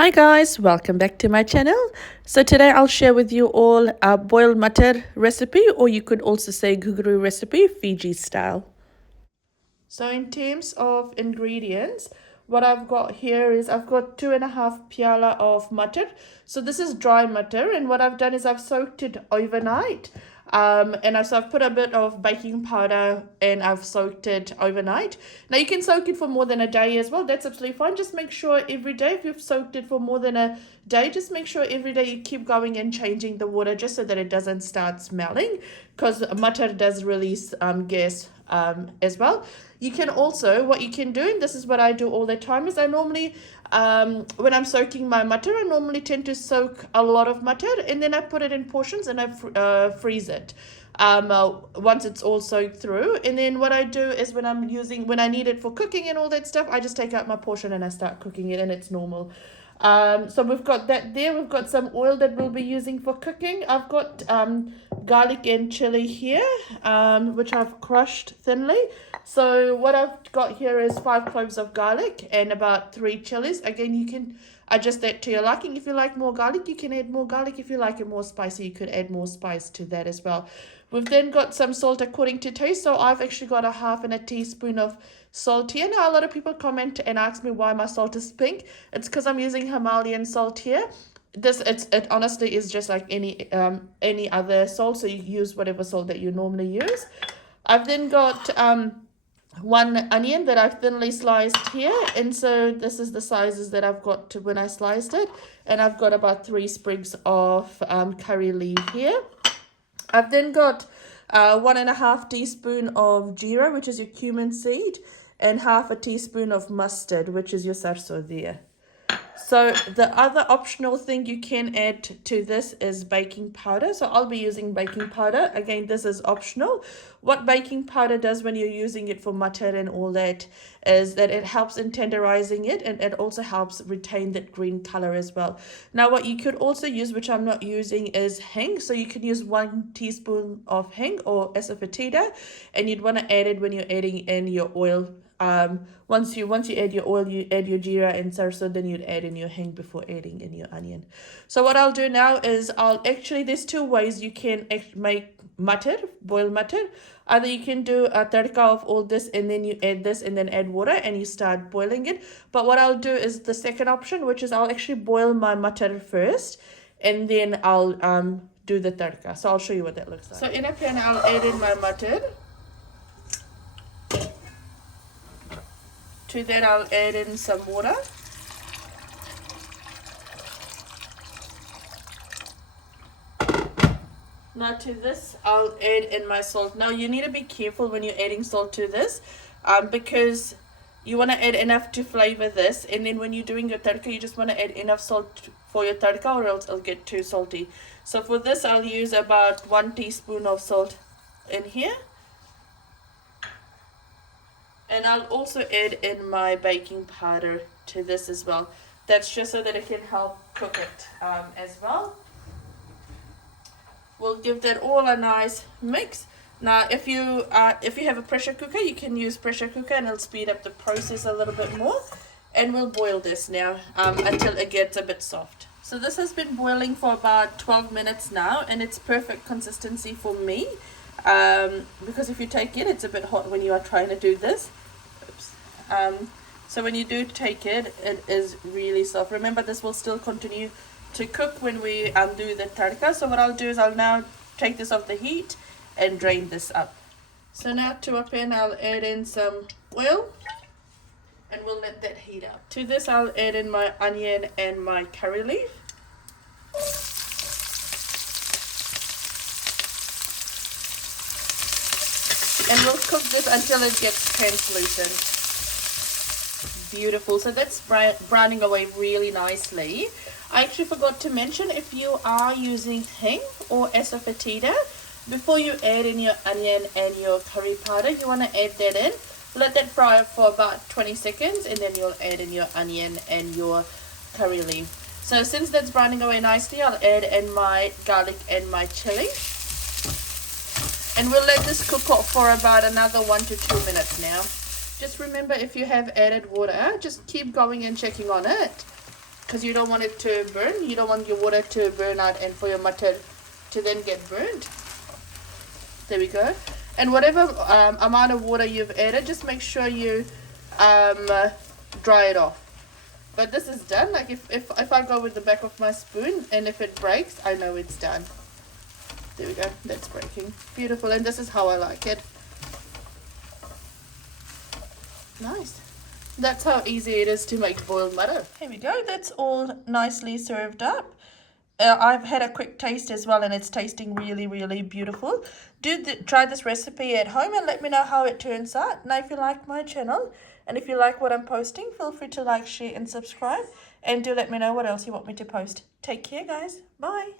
Hi guys, welcome back to my channel. So today I'll share with you all a boiled matar recipe, or you could also say Ghugari recipe, Fiji style. So in terms of ingredients, what I've got here is I've got 2.5 piala of matar. So this is dry matar, and what I've done is I've soaked it overnight. So I've put a bit of baking powder and I've soaked it overnight. Now you can soak it for more than a day as well. That's absolutely fine. Just make sure every day, if you've soaked it for more than a day, just make sure every day you keep going and changing the water just so that it doesn't start smelling, because matar does release gas as well. You can also, what you can do, and this is what I do all the time, is I normally, when I'm soaking my matar, I normally tend to soak a lot of matar and then I put it in portions and I freeze it once it's all soaked through. And then what I do is when I need it for cooking and all that stuff, I just take out my portion and I start cooking it, and it's normal. So we've got that there. We've got some oil that we'll be using for cooking. I've got garlic and chili here, which I've crushed thinly. So what I've got here is 5 cloves of garlic and about 3 chilies. Again, you can adjust that to your liking. If you like more garlic, you can add more garlic. If you like it more spicy, you could add more spice to that as well. We've then got some salt according to taste. So I've actually got a 1/2 teaspoon of salt here. Now a lot of people comment and ask me why my salt is pink. It's because I'm using Himalayan salt here. It honestly is just like any other salt, so you use whatever salt that you normally use. I've then got 1 onion that I've thinly sliced here, and so this is the sizes that I've got when I sliced it. And I've got about 3 sprigs of curry leaf here. I've then got 1.5 teaspoon of jeera, which is your cumin seed, and 1/2 teaspoon of mustard, which is your sarso there. So the other optional thing you can add to this is baking powder. So I'll be using baking powder. Again, this is optional. What baking powder does when you're using it for matar and all that is that it helps in tenderizing it, and it also helps retain that green color as well. Now what you could also use, which I'm not using, is heng. So you can use 1 teaspoon of heng or asafoetida, and you'd want to add it when you're adding in your oil. Once you add your oil, you add your jeera and sarso, then you'd add in your heng before adding in your onion. So what I'll do now is there's 2 ways you can make matar, boiled matar. Either you can do a tadka of all this and then you add this and then add water and you start boiling it. But what I'll do is the second option, which is I'll actually boil my matar first and then I'll do the tadka. So I'll show you what that looks like. So in a pan, I'll add in my matar. To that, I'll add in some water. Now to this, I'll add in my salt. Now you need to be careful when you're adding salt to this, because you want to add enough to flavor this, and then when you're doing your tadka, you just want to add enough salt for your tadka, or else it'll get too salty. So for this, I'll use about 1 teaspoon of salt in here. And I'll also add in my baking powder to this as well. That's just so that it can help cook it as well. We'll give that all a nice mix. Now, if you have a pressure cooker, you can use pressure cooker and it'll speed up the process a little bit more. And we'll boil this now until it gets a bit soft. So this has been boiling for about 12 minutes now, and it's perfect consistency for me. Because if you take it, it's a bit hot when you are trying to do this. So when you do take it, it is really soft. Remember, this will still continue to cook when we do the tadka. So what I'll do is I'll now take this off the heat and drain this up. So now to a pan, I'll add in some oil and we'll let that heat up. To this, I'll add in my onion and my curry leaf. And we'll cook this until it gets translucent. Beautiful. So that's browning away really nicely. I actually forgot to mention, if you are using heng or asafoetida, before you add in your onion and your curry powder, you want to add that in. Let that fry up for about 20 seconds and then you'll add in your onion and your curry leaf. So since that's browning away nicely, I'll add in my garlic and my chili. And we'll let this cook up for about another 1 to 2 minutes now. Just remember, if you have added water, just keep going and checking on it. because you don't want it to burn. You don't want your water to burn out and for your matar to then get burnt. There we go. And whatever amount of water you've added, just make sure you dry it off. But this is done. Like if I go with the back of my spoon and if it breaks, I know it's done. There we go. That's breaking. Beautiful. And this is how I like it. Nice. That's how easy it is to make boiled matar. Here we go. That's all nicely served up. I've had a quick taste as well, and it's tasting really, really beautiful. Try this recipe at home and let me know how it turns out. Now, if you like my channel and if you like what I'm posting, feel free to like, share, and subscribe. And do let me know what else you want me to post. Take care, guys. Bye.